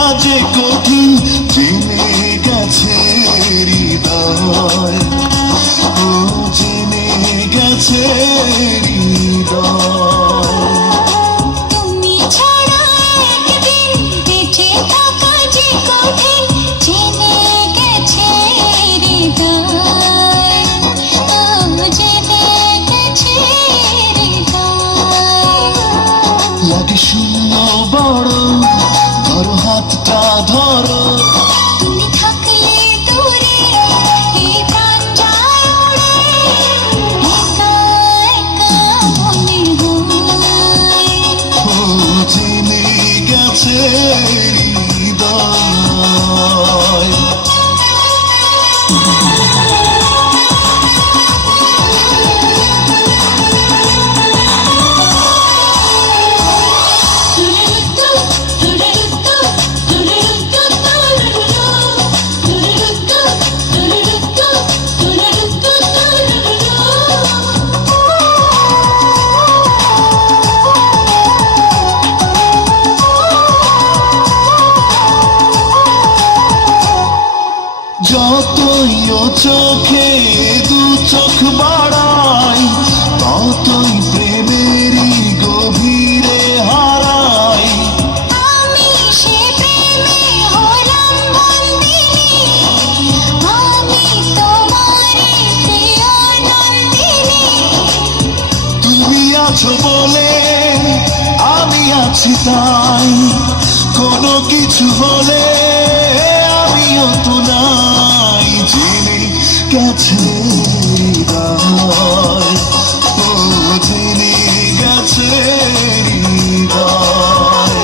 থাকা যে কঠিন জেনে গেছে হৃদয়, ও জেনে গেছে হৃদয়। তুমি ছাড়া একদিন বেঁচে থাকা যে কঠিন জেনে গেছে হৃদয়, ও জেনে গেছে হৃদয়। লাগে শূন্য বড়, ধরো হাতটা ধরো, তুমি থাকলে দূরে এই প্রাণ যায় উড়ে, একা একা মনে হয়। ও জেনে গেছে হৃদয়। যতই ও চোখে দু চোখ বাড়াই, ততই প্রেমেরই গভীরে হারাই। আমি সে প্রেমে হলাম বন্দিনী, আমি তোমারই প্রিয় নন্দিনী। তুমি আছো বলে আমি আছি তাই, কোনো কিছু হলে আমিও তো নাই। জেনে গেছে হৃদয়, ও জেনে গেছে হৃদয়।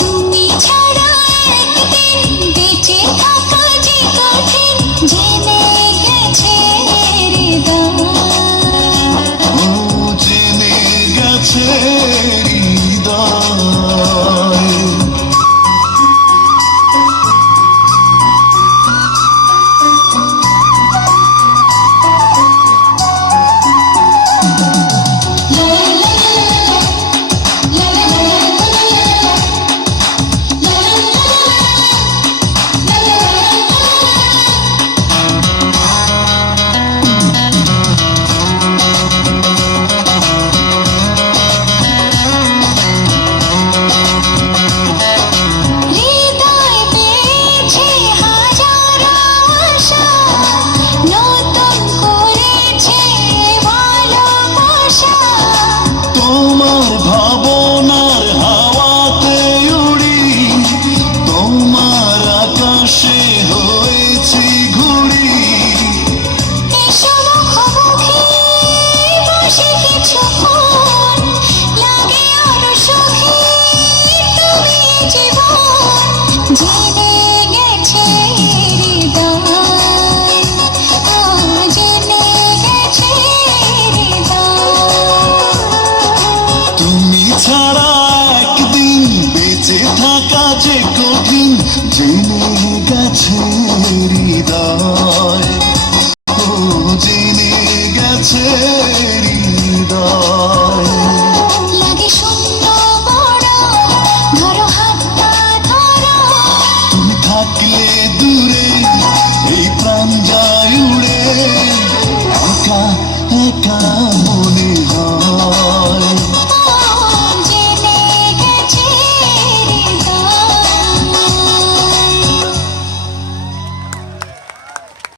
তুমি ছাড়া একদিন বেঁচে থাকা যে কঠিন জেনে গেছে হৃদয়, ও জেনে গেছে হৃদয়। হৃদয় পেয়েছে হাজারো আশা, নতুন করেছে ভালোবাসা। তোমার ভাবনার হাওয়াতে উড়ি, তোমার আকাশে হয়েছি ঘুড়ি। এসো মুখোমুখি বসে কিছুক্ষণ, লাগে আরো সুখী তুমি জীবন। জেনে গেছে হৃদয়, ও জেনে গেছে হৃদয়। তুমি ছাড়া একদিন বেঁচে থাকা যে কঠিন জেনে গেছে হৃদয়, ও জেনে গেছে হৃদয়।